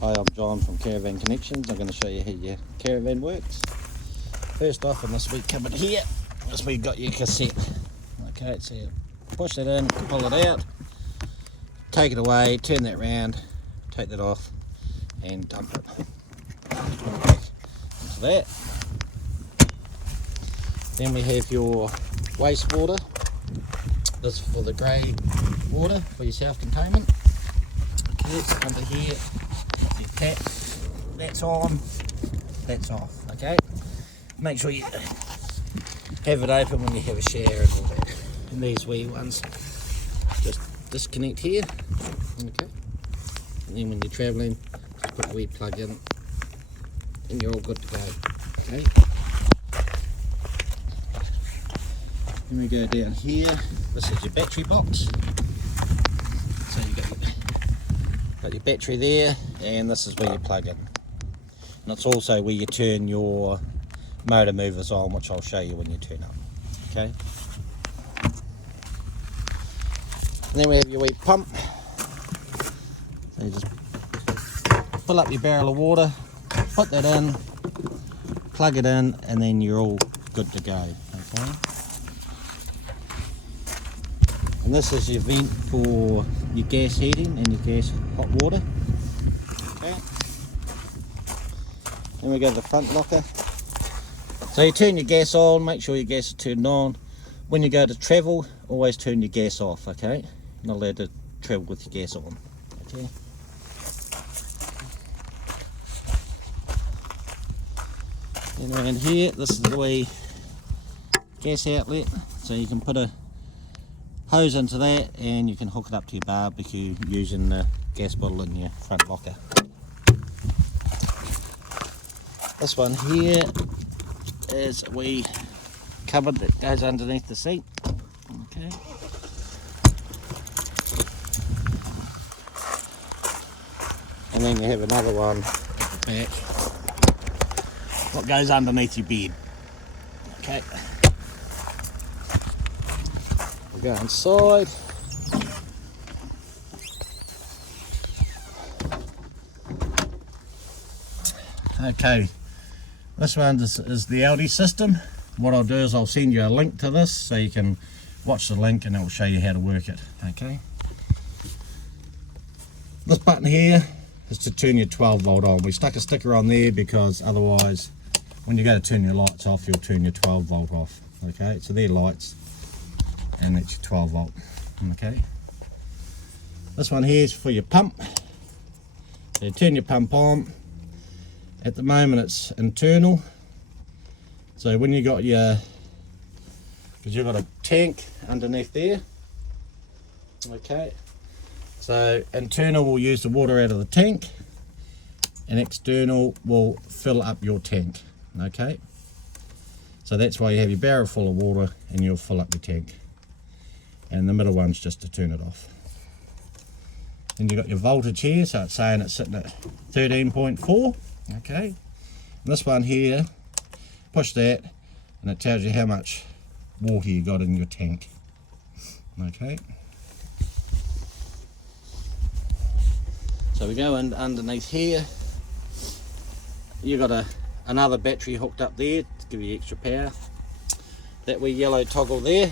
Hi, I'm John from Caravan Connections. I'm going to show you how your caravan works. First off, in this wee cupboard here, is where you've got your cassette. Okay, so you push that in, pull it out, take it away, turn that round, take that off and dump it. Put it back into that. Then we have your wastewater. This is for the grey water for your self-containment. Okay, it's under here. Your tap, that's on, that's off. Okay, make sure you have it open when you have a shower and all that. And these wee ones just disconnect here. Okay, and then when you're travelling, just put a wee plug in and you're all good to go. Okay, then we go down here. This is your battery box. So you got your battery there, and this is where you plug in. And it's also where you turn your motor movers on, which I'll show you when you turn up. Okay. And then we have your wee pump. So you just fill up your barrel of water, put that in, plug it in, and then you're all good to go. Okay. And this is your vent for your gas heating and your gas hot water. Okay. Then we go to the front locker. So you turn your gas on, make sure your gas is turned on. When you go to travel, always turn your gas off, okay? Not allowed to travel with your gas on. Okay. And around here, this is the wee gas outlet. So you can put a hose into that and you can hook it up to your barbecue using the gas bottle in your front locker. This one here is a wee cupboard that goes underneath the seat. Okay. And then you have another one at the back, what goes underneath your bed. Okay. Go inside. Okay, this one is the Elddis system. What I'll do is I'll send you a link to this so you can watch the link and it will show you how to work it. Okay, this button here is to turn your 12 volt on. We stuck a sticker on there because otherwise when you go to turn your lights off, you'll turn your 12 volt off. Okay, so they're lights and that's your 12 volt. Okay, this one here is for your pump. So you turn your pump on. At the moment it's internal, so when you got your, because you've got a tank underneath there. Okay, so internal will use the water out of the tank and external will fill up your tank. Okay, so that's why you have your barrel full of water and you'll fill up your tank. And the middle one's just to turn it off. Then you've got your voltage here, so it's saying it's sitting at 13.4. Okay, and this one here, push that and it tells you how much water you got in your tank. Okay, so we go in underneath here. You got another battery hooked up there to give you extra power. That wee yellow toggle there.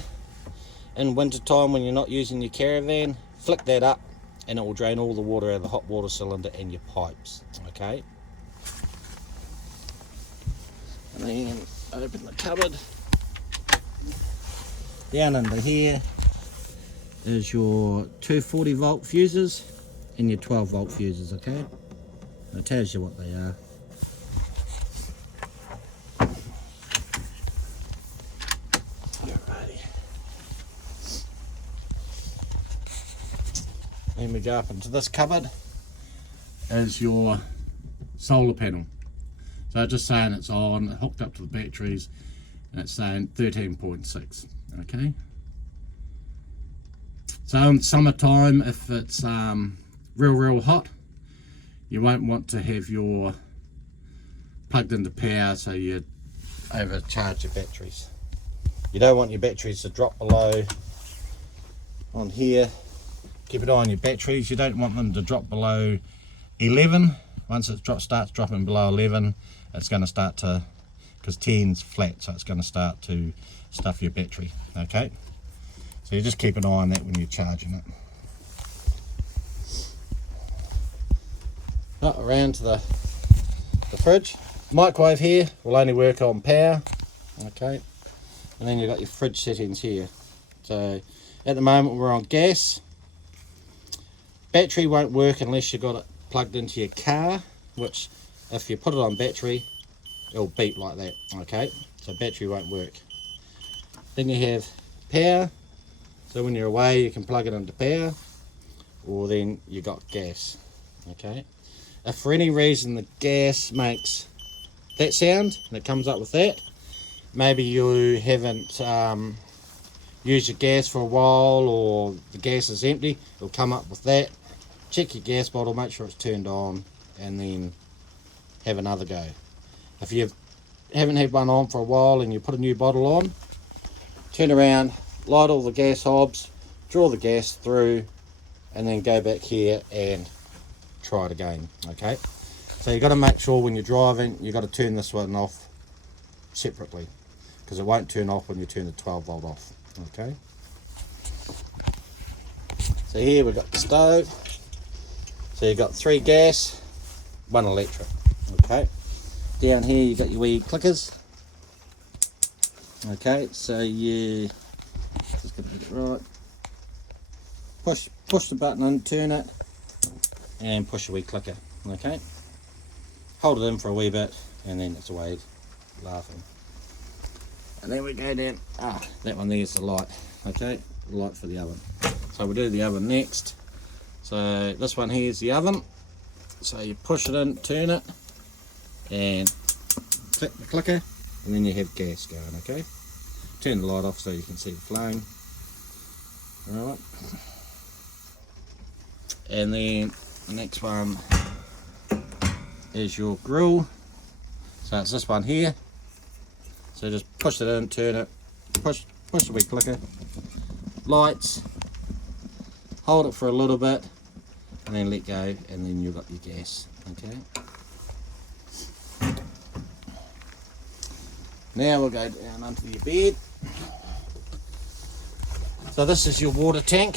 In winter time when you're not using your caravan, flick that up and it will drain all the water out of the hot water cylinder and your pipes. Okay, and then open the cupboard. Down under here is your 240 volt fuses and your 12 volt fuses. Okay, it tells you what they are. Then we go up into this cupboard is your solar panel. So just saying it's on, hooked up to the batteries, and it's saying 13.6. Okay. So in summertime, if it's real hot, you won't want to have your plugged into power, so you overcharge your batteries. You don't want your batteries to drop below on here. Keep an eye on your batteries. You don't want them to drop below 11 Once it starts dropping below 11, it's going to start to, because 10's flat, so it's going to start to stuff your battery. Okay, so you just keep an eye on that when you're charging it. Around to the fridge. Microwave here will only work on power. Okay, and then you've got your fridge settings here. So at the moment we're on gas. Battery won't work unless you've got it plugged into your car, which if you put it on battery, it'll beep like that. Okay, so battery won't work. Then you have power, so when you're away you can plug it into power, or then you got gas. Okay, if for any reason the gas makes that sound and it comes up with that, maybe you haven't used your gas for a while, or the gas is empty, it'll come up with that. Check your gas bottle, make sure it's turned on, and then have another go. If you haven't had one on for a while and you put a new bottle on, turn around, light all the gas hobs, draw the gas through, and then go back here and try it again. Okay, so you've got to make sure when you're driving, you've got to turn this one off separately, because it won't turn off when you turn the 12 volt off. Okay, so here we've got the stove. So you've got 3 gas, 1 electric. Okay, down here you've got your wee clickers. Okay, so you just got to get it right. Push the button and turn it, and push a wee clicker. Okay, hold it in for a wee bit, and then it's away laughing. And then we go down. That one there's the light. Okay, the light for the oven. So we'll do the oven next. So this one here is the oven. So you push it in, turn it, and click the clicker, and then you have gas going. Okay, turn the light off so you can see the flame. Alright, and then the next one is your grill. So it's this one here. So just push it in, turn it, push the wee clicker, lights, hold it for a little bit, and then let go, and then you've got your gas. Okay, now we'll go down onto your bed. So this is your water tank.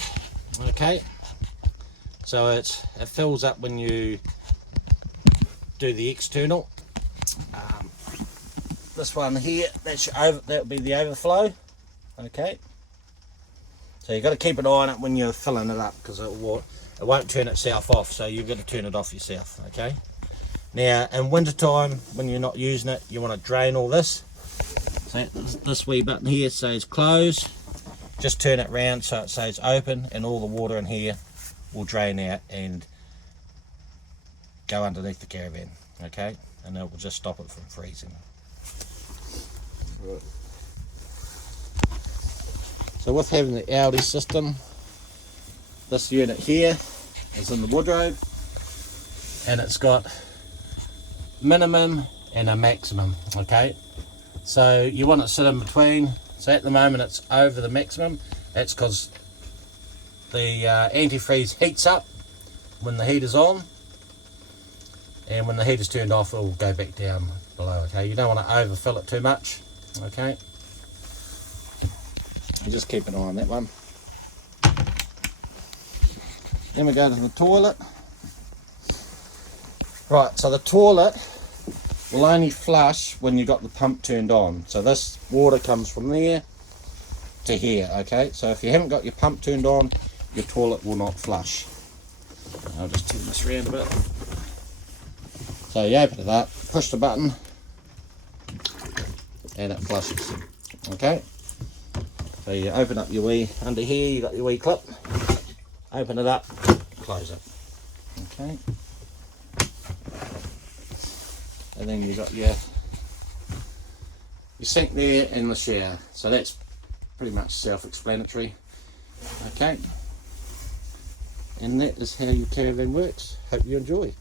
Okay, so it fills up when you do the external. This one here, that'll be the overflow. Okay, so you've got to keep an eye on it when you're filling it up, because it won't turn itself off, so you've got to turn it off yourself. Okay, now in winter time when you're not using it, you want to drain all this. So this wee button here says close, just turn it round so it says open, and all the water in here will drain out and go underneath the caravan. Okay, and it will just stop it from freezing. Right. So with having the Elddis system, this unit here is in the wardrobe, and it's got minimum and a maximum. Okay, so you want it to sit in between. So at the moment it's over the maximum. That's because the antifreeze heats up when the heat is on, and when the heat is turned off, it will go back down below. Okay, you don't want to overfill it too much. Okay, you just keep an eye on that one. Then we go to the toilet. Right, so the toilet will only flush when you've got the pump turned on. So this water comes from there to here. Okay, so if you haven't got your pump turned on, your toilet will not flush. I'll just turn this around a bit. So you open it up, push the button, and it flushes. Okay, so you open up your wee, under here you got your wee clip, open it up, close it. Okay, and then you got your sink there and the shower. So that's pretty much self-explanatory. Okay, and that is how your caravan works. Hope you enjoy.